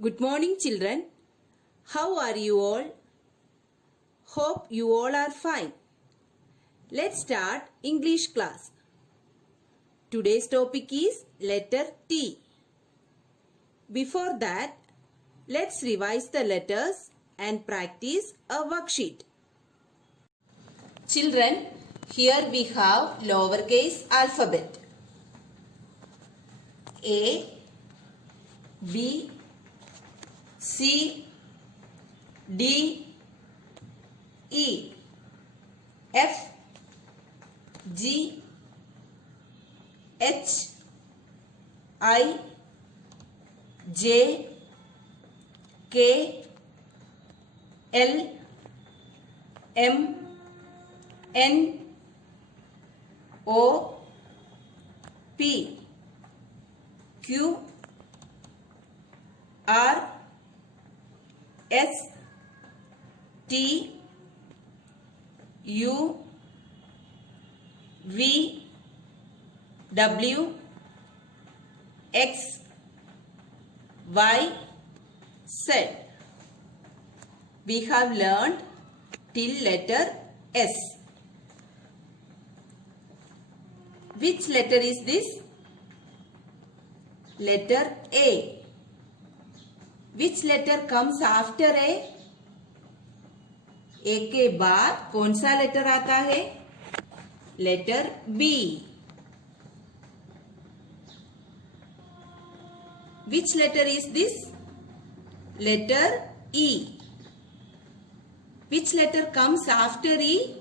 Good morning, children. How are you all? Hope you all are fine. Let's start English class. Today's topic is letter T. Before that, let's revise the letters and practice a worksheet. Children, here we have lowercase alphabet. A, B, C, D, E, F, G, H, I, J, K, L, M, N, O, P, Q, R, S, T, U, V, W, X, Y, Z. We have learned till letter S. Which letter is this? Letter A. Which letter comes after A? A के बाद कौन सा letter आता है? Letter B. Which letter is this? Letter E. Which letter comes after E?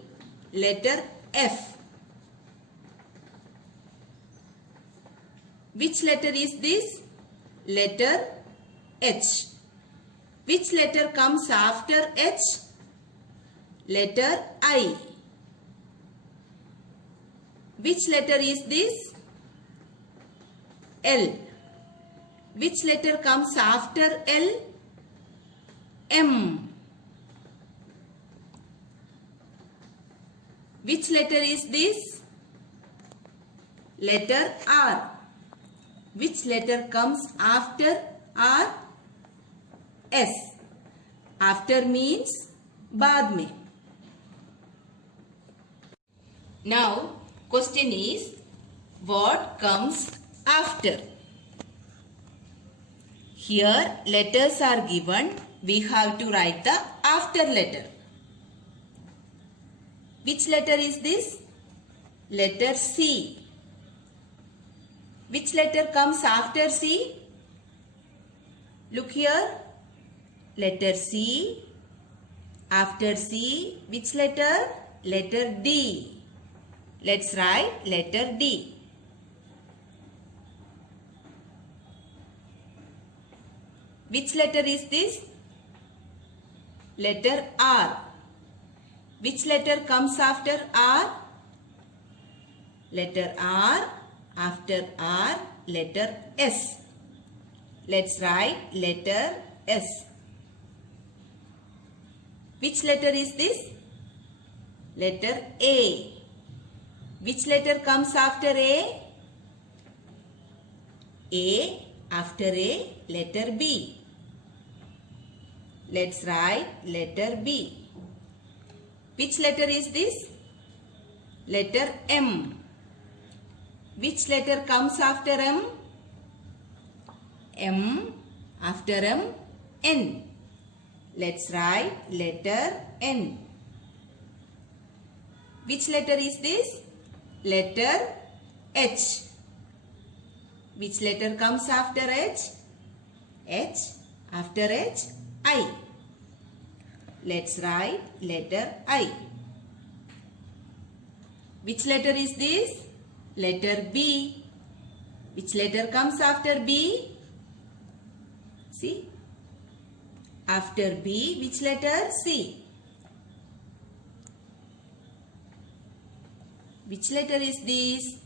Letter F. Which letter is this? Letter H. Which letter comes after H? Letter I. Which letter is this? L. Which letter comes after L? M. Which letter is this? Letter R. Which letter comes after R? S. After means बाद में. Now, question is, what comes after? Here, letters are given. We have to write the after letter. Which letter is this? Letter C. Which letter comes after C? Look here. Letter C. After C, which letter? Letter D. Let's write letter D. Which letter is this? Letter R. Which letter comes after R? Letter R. After R, letter S. Let's write letter S. Which letter is this? Letter A. Which letter comes after A? A. After A, letter B. Let's write letter B. Which letter is this? Letter M. Which letter comes after M? M. After M, N. Let's write letter N. Which letter is this? Letter H. Which letter comes after H? H. After H, I. Let's write letter I. Which letter is this? Letter B. Which letter comes after B? See? After B, which letter? C. Which letter is this?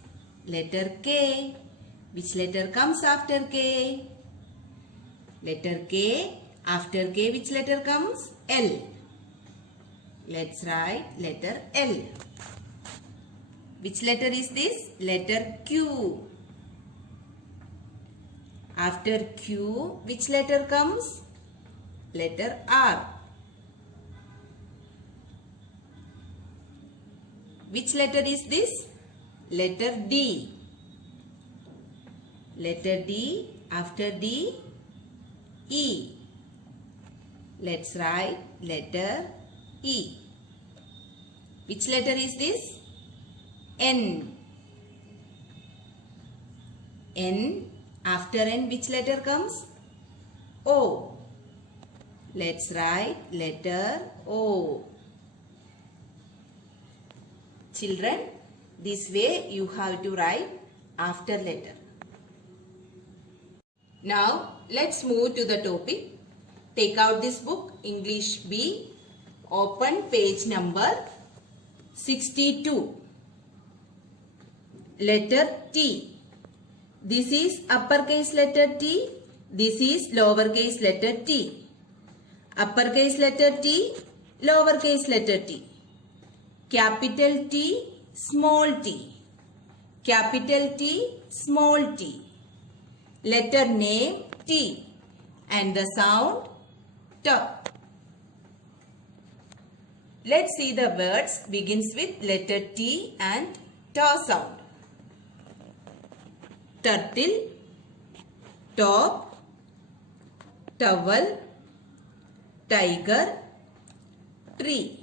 Letter K. Which letter comes after K? Letter K. After K, which letter comes? L. Let's write letter L. Which letter is this? Letter Q. After Q, which letter comes? Letter R. Which letter is this? Letter D. Letter D. After D, E. Let's write letter E. Which letter is this? N. N. After N, which letter comes? O. Let's write letter O. Children, this way you have to write after letter. Now, let's move to the topic. Take out this book, English B. Open page number 62. Letter T. This is uppercase letter T. This is lowercase letter T. Uppercase letter T, lowercase letter T. Capital T, small t. Capital T, small t. Letter name T and the sound T. Let's see the words begins with letter T and T sound. Turtle, top, towel, tiger, tree.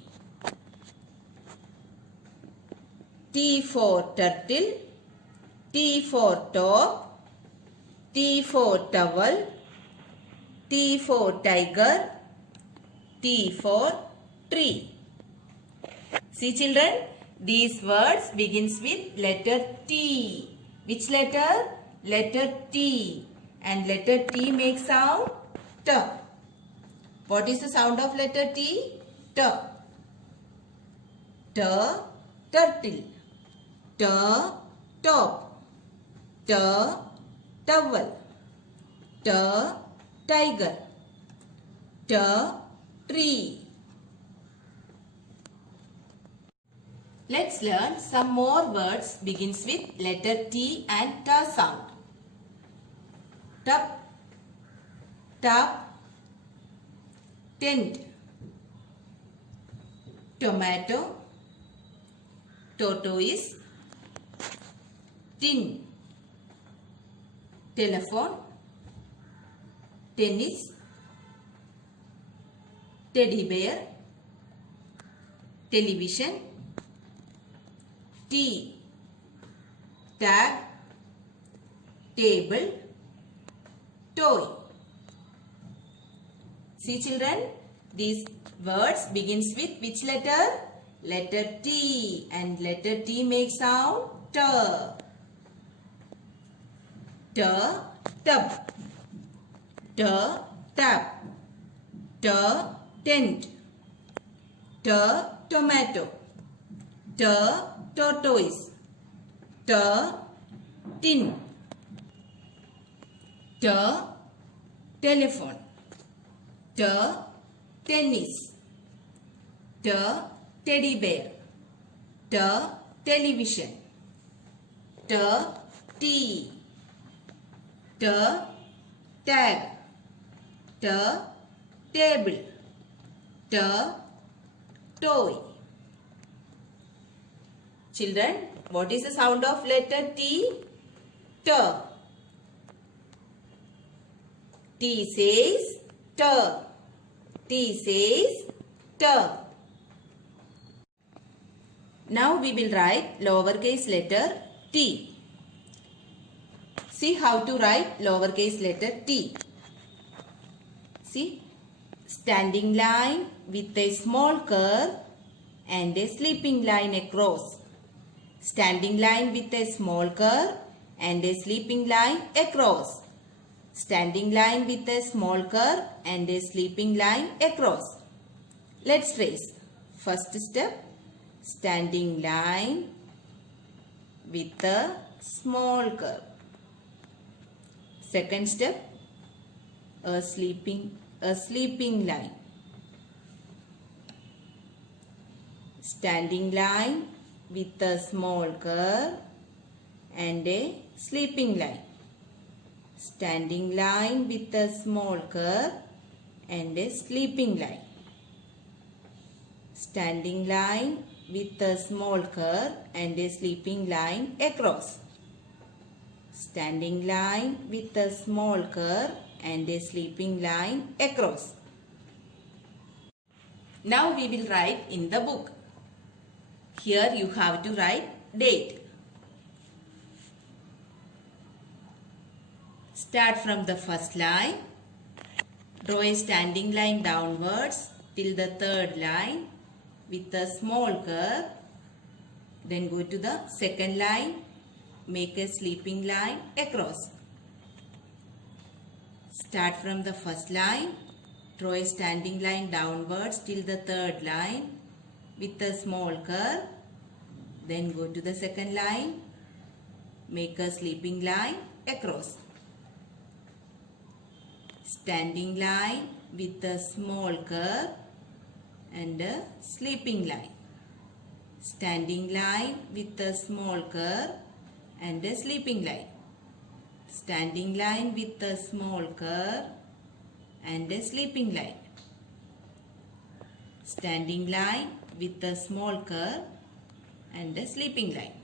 T for turtle, T for top, T for towel, T for tiger, T for tree. See children, these words begins with letter T. Which letter? Letter T. And letter T makes sound T. What is the sound of letter T? T. T, turtle. T, top. T, towel. T, tiger. T, tree. Let's learn some more words begins with letter T and T sound. Tub, tub, tent, tomato, tortoise, tin, telephone, tennis, teddy bear, television, tea, tag, table, toy. See children, these words begins with which letter? Letter T, and letter T makes sound T. T, tub. T, tap. T, tent. T, tomato. T, tortoise. T, tin. T, telephone. T, tennis. T, teddy bear. T, television. T, tea. T, tag. T, table. T, toy. Children, what is the sound of letter T? T. T says T. T says T. Now we will write lowercase letter T. See how to write lowercase letter T. See, standing line with a small curve and a sleeping line across. Standing line with a small curve and a sleeping line across. Standing line with a small curve and a sleeping line across. Let's trace. First step, standing line with a small curve. Second step, a sleeping line. Standing line with a small curve and a sleeping line. standing line with a small curve and a sleeping line. Standing line with a small curve and a sleeping line across. Standing line with a small curve and a sleeping line across. Now we will write in the book. Here you have to write date. Start from the first line. Draw a standing line downwards till the third line with a small curve. Then go to the second line. Make a sleeping line across. Start from the first line. Draw a standing line downwards till the third line with a small curve. Then go to the second line. Make a sleeping line across. Standing line with a small curve and a sleeping line. Standing line with a small curve and a sleeping line. Standing line with a small curve and a sleeping line. Standing line with a small curve and a sleeping line.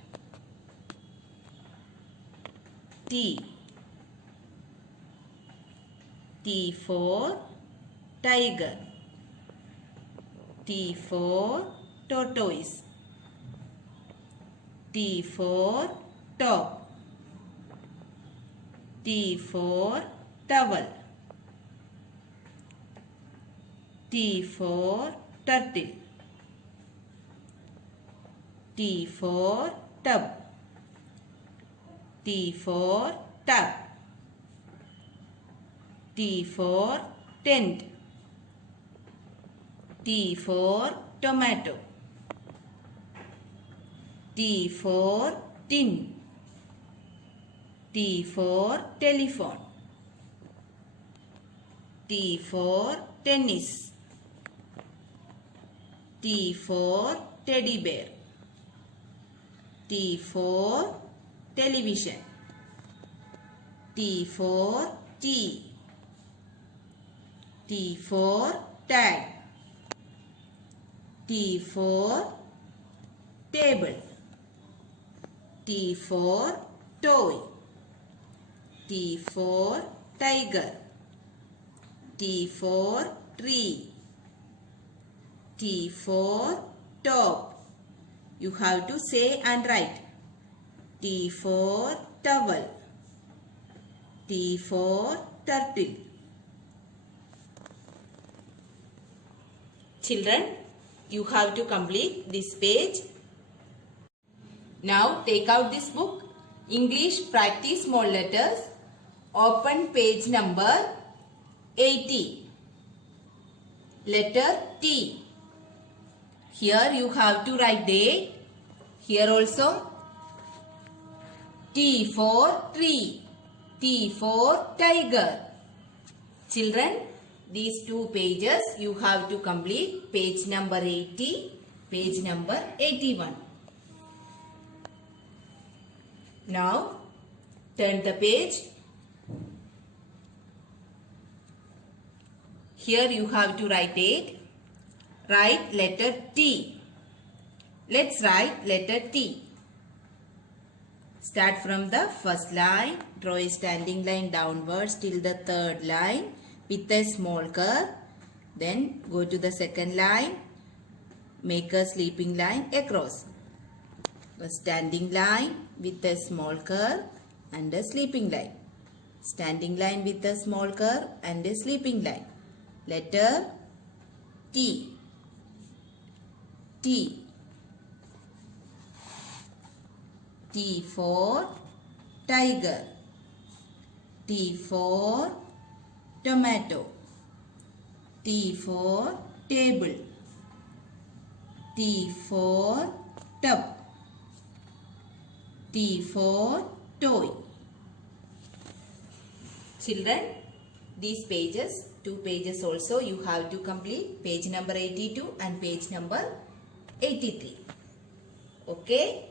T. T for tiger. T for tortoise. T for top. T for towel. T for turtle. T for tub. T for tub. T for tent. T for tomato. T for tin. T for telephone. T for tennis. T for teddy bear. T for television. T for tea. T for tag. T for table. T for toy. T for tiger. T for tree. T for top. You have to say and write. T for towel. T for turtle. Children, you have to complete this page. Now take out this book, English Practice Small Letters. Open page number 80. Letter T. Here you have to write date. Here also. T for tree. T for tiger. Children, these two pages you have to complete. Page number 80, page number 81. Now, turn the page. Here you have to write date. Write letter T. Let's write letter T. Start from the first line. Draw a standing line downwards till the third line with a small curve. Then go to the second line. Make a sleeping line across. A standing line with a small curve and a sleeping line. Standing line with a small curve and a sleeping line. Letter T. T. T for tiger. T for tomato. T for table. T for tub. T for toy. Children, these pages, two pages also you have to complete. Page number 82 and page number 83. Okay.